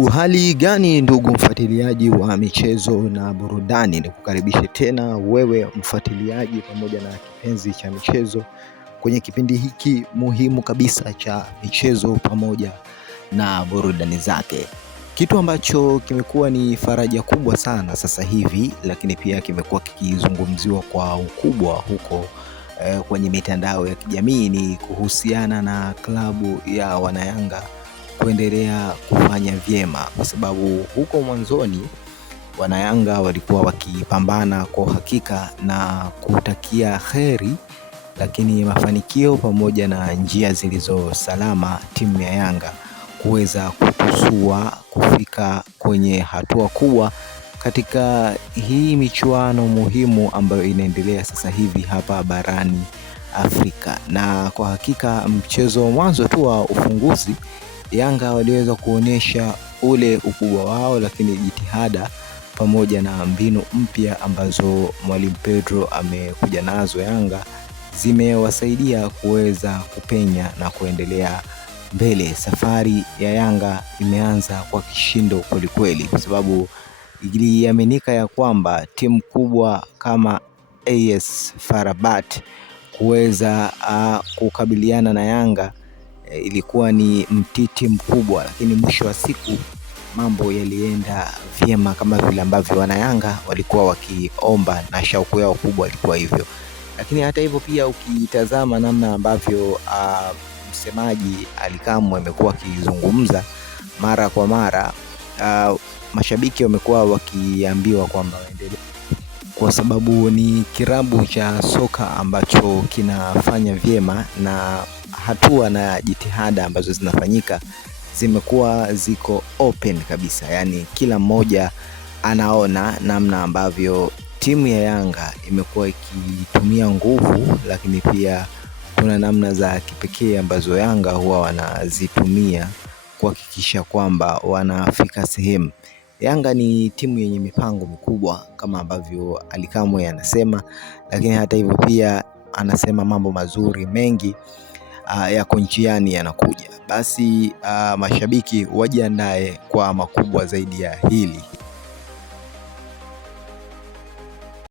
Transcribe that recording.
Uhali gani ndugu mfuatiliaji wa michezo na burudani, ni kukaribishe tena wewe mfuatiliaji pamoja na kipenzi cha michezo kwenye kipindi hiki muhimu kabisa cha michezo pamoja na burudani zake. Kitu ambacho kimekuwa ni faraja kubwa sana sasa hivi, lakini pia kimekuwa kikizungumziwa kwa ukubwa huko kwenye mitandao ya kijamii, ni kuhusiana na klabu ya wanayanga kuendelea kufanya vyema, kwa sababu huko mwanzoni wanayanga walikuwa wakipambana kwa hakika na kutakia kheri, lakini mafanikio pamoja na njia zilizo salama timu ya Yanga kuweza kutusua kufika kwenye hatua kubwa katika hii michuano muhimu ambayo inaendelea sasa hivi hapa barani Afrika. Na kwa hakika mchezo mwanzo tu wa ufunguzi, Yanga waliweza kuonesha ule ukubwa wao, lakini jitihada pamoja na mbinu mpya ambazo Mwalimu Pedro amekuja nazo Yanga zimewasaidia kuweza kupenya na kuendelea mbele. Safari ya Yanga imeanza kwa kishindo kwelikweli, kwa sababu iliaminika ya kwamba timu kubwa kama AS FAR Rabat kuweza kukabiliana na Yanga ilikuwa ni mtiti mkubwa, lakini mwisho wa siku mambo yalienda vyema kama vile ambavyo wanayanga walikuwa wakiomba na shauku yao kubwa ilikuwa hivyo. Lakini hata hivyo pia ukitazama namna ambavyo msemaji Ally Kamwe amekuwa akizungumza mara kwa mara, mashabiki wamekuwa wakiambiwa kwamba waendelee, kwa sababu ni kirabu cha soka ambacho kinafanya vyema na hatua na jitihada ambazo zinafanyika zimekuwa ziko open kabisa. Yani kila mmoja anaona namna ambavyo timu ya Yanga imekuwa ikitumia nguvu, lakini pia kuna namna za kipekee ambazo Yanga huwa wanazitumia kuhakikisha kwamba wanafika sehemu. Yanga ni timu yenye mipango mikubwa kama ambavyo Ally Kamwe anasema, lakini hata hivyo pia anasema mambo mazuri mengi yako njiani yanakuja. Basi mashabiki wajiandae kwa makubwa zaidi ya hili.